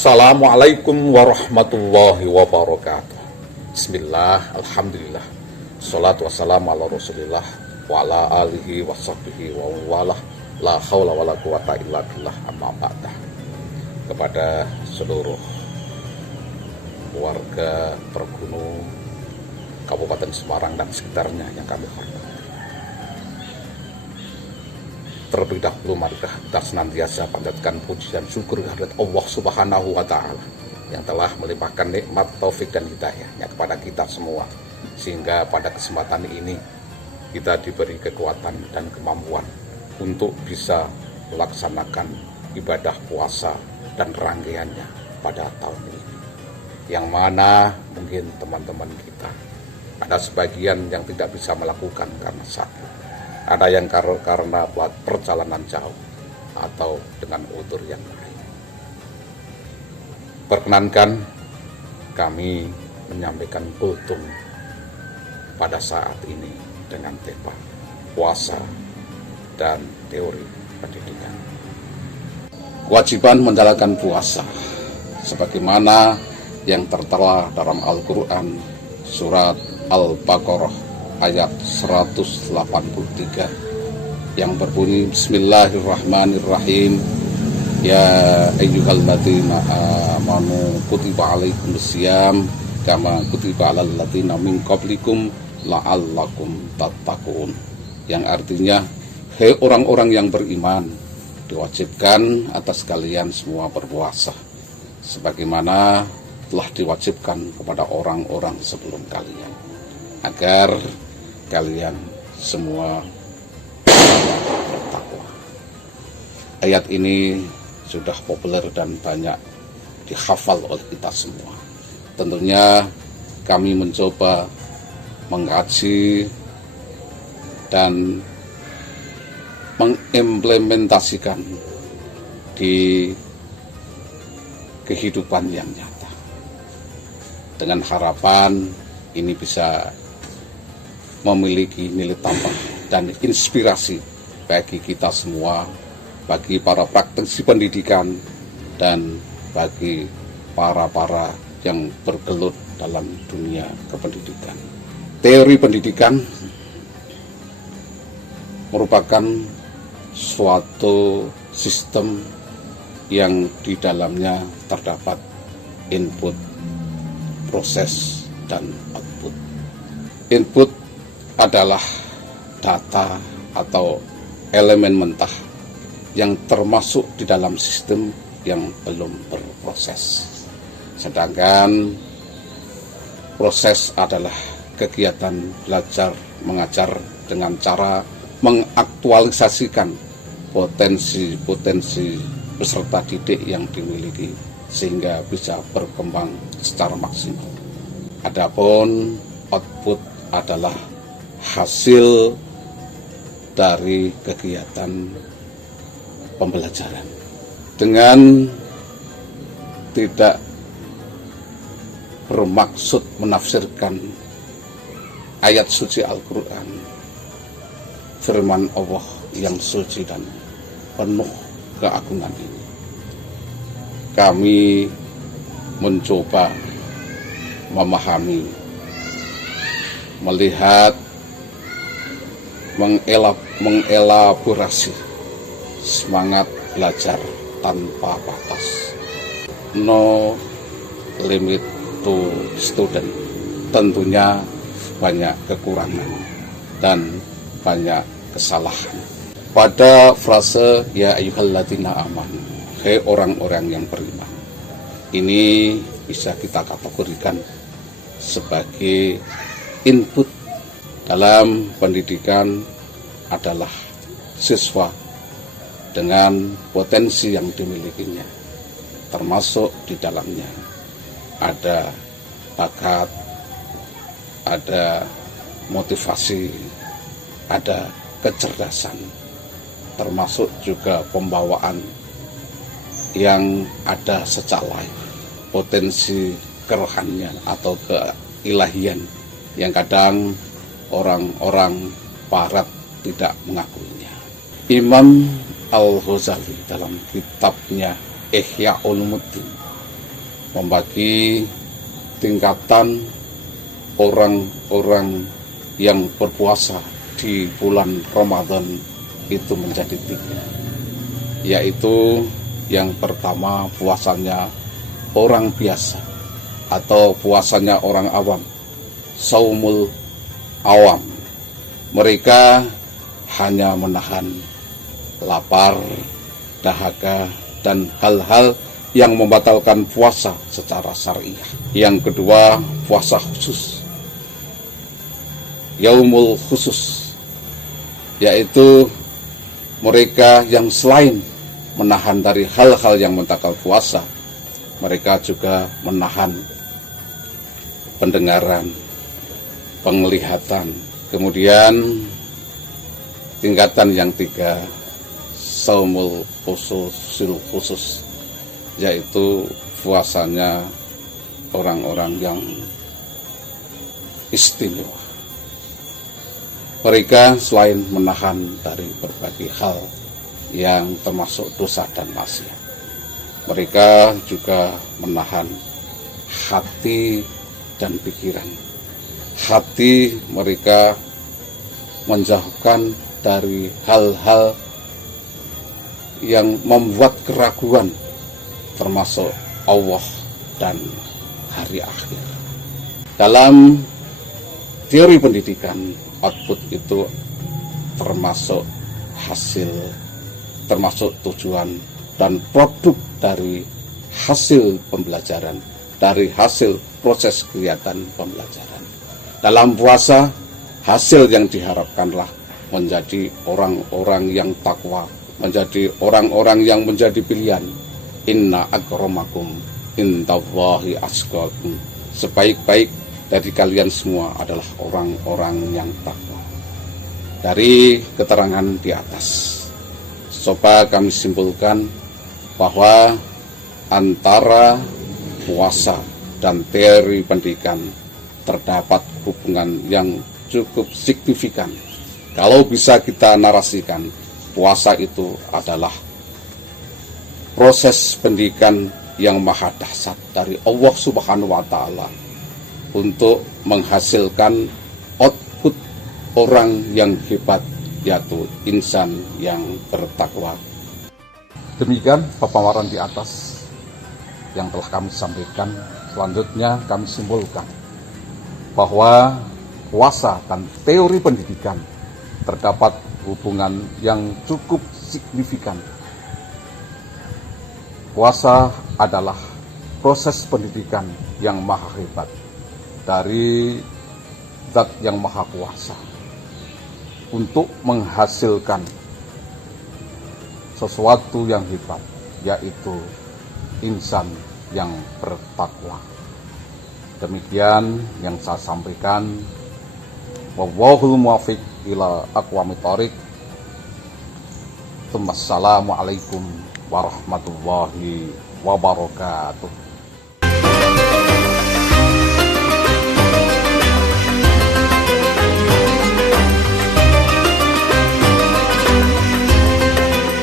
Assalamualaikum warahmatullahi wabarakatuh. Bismillah, alhamdulillah, salatu wassalamu ala rasulillah wa ala alihi wa sahbihi wa walah, la hawla wa la quwata illa billah, amma ba'dah. Kepada seluruh warga Pergunung, Kabupaten Semarang dan sekitarnya yang kami hormati, terlebih dahulu mari kita senantiasa panjatkan puji dan syukur kehadirat Allah Subhanahu wa Ta'ala yang telah melimpahkan nikmat, taufik dan hidayahnya kepada kita semua, sehingga pada kesempatan ini kita diberi kekuatan dan kemampuan untuk bisa melaksanakan ibadah puasa dan rangkaiannya pada tahun ini, yang mana mungkin teman-teman kita ada sebagian yang tidak bisa melakukan karena sakit, ada yang karena perjalanan jauh atau dengan udzur yang lain. Perkenankan kami menyampaikan kultum pada saat ini dengan tema puasa dan teori pendidikan. Kewajiban menjalankan puasa sebagaimana yang tertera dalam Al-Quran surat Al-Baqarah ayat 183 yang berbunyi Bismillahirrahmanirrahim. Ya ayyuhalladzina amanu kutiba alaikumusiyam kama kutiba alal ladzina min qablikum la'allakum tattaqun, yang artinya, hei orang-orang yang beriman, diwajibkan atas kalian semua berpuasa sebagaimana telah diwajibkan kepada orang-orang sebelum kalian, agar kalian semua bertakwa. Ayat ini sudah populer dan banyak dihafal oleh kita semua. Tentunya kami mencoba mengkaji dan mengimplementasikan di kehidupan yang nyata, dengan harapan ini bisa memiliki nilai tambah dan inspirasi bagi kita semua, bagi para praktisi pendidikan dan bagi para yang bergelut dalam dunia kependidikan. Teori pendidikan merupakan suatu sistem yang di dalamnya terdapat input, proses, dan output. Input adalah data atau elemen mentah yang termasuk di dalam sistem yang belum berproses. Sedangkan proses adalah kegiatan belajar mengajar dengan cara mengaktualisasikan potensi-potensi peserta didik yang dimiliki sehingga bisa berkembang secara maksimal. Adapun output adalah hasil dari kegiatan pembelajaran. Dengan tidak bermaksud menafsirkan ayat suci Al-Quran, firman Allah yang suci dan penuh keagungan ini, kami mencoba memahami, melihat, mengelaborasi semangat belajar tanpa batas, no limit to student. Tentunya banyak kekurangan dan banyak kesalahan. Pada frase ya ayyuhalladzina amanu, hei orang-orang yang beriman, ini bisa kita kategorikan sebagai input dalam pendidikan adalah siswa dengan potensi yang dimilikinya, termasuk di dalamnya ada bakat, ada motivasi, ada kecerdasan, termasuk juga pembawaan yang ada sejak lahir, potensi kerohanian atau keilahian yang kadang orang-orang barat tidak mengakuinya. Imam Al-Ghazali dalam kitabnya Ihya Ulumuddin membagi tingkatan orang-orang yang berpuasa di bulan Ramadan itu menjadi 3, yaitu yang pertama puasanya orang biasa atau puasanya orang awam, saumul awam. Mereka hanya menahan lapar, dahaga, dan hal-hal yang membatalkan puasa secara syariah. Yang kedua, puasa khusus, yaumul khusus, yaitu mereka yang selain menahan dari hal-hal yang membatalkan puasa, mereka juga menahan pendengaran, penglihatan. Kemudian tingkatan yang 3, saumul khusus, yaitu puasanya orang-orang yang istimewa. Mereka selain menahan dari berbagai hal yang termasuk dosa dan maksiat, mereka juga menahan hati dan pikiran. Hati mereka menjauhkan dari hal-hal yang membuat keraguan, termasuk Allah dan hari akhir. Dalam teori pendidikan, output itu termasuk hasil, termasuk tujuan dan produk dari hasil pembelajaran, dari hasil proses kegiatan pembelajaran. Dalam puasa, hasil yang diharapkanlah menjadi orang-orang yang takwa, menjadi orang-orang yang menjadi pilihan. Inna akramakum indallahi atqakum. Sebaik-baik dari kalian semua adalah orang-orang yang takwa. Dari keterangan di atas, coba kami simpulkan bahwa antara puasa dan teori pendidikan terdapat hubungan yang cukup signifikan. Kalau bisa kita narasikan, puasa itu adalah proses pendidikan yang maha dahsyat dari Allah Subhanahu wa Ta'ala untuk menghasilkan output orang yang hebat, yaitu insan yang bertakwa. Demikian paparan di atas yang telah kami sampaikan. Selanjutnya kami simpulkan bahwa puasa dan teori pendidikan terdapat hubungan yang cukup signifikan. Puasa adalah proses pendidikan yang maha hebat dari Zat yang Maha Kuasa untuk menghasilkan sesuatu yang hebat, yaitu insan yang bertakwa. Demikian yang saya sampaikan. Wallahul muwaffiq ila aqwamit thoriq. Assalamualaikum warahmatullahi wabarakatuh.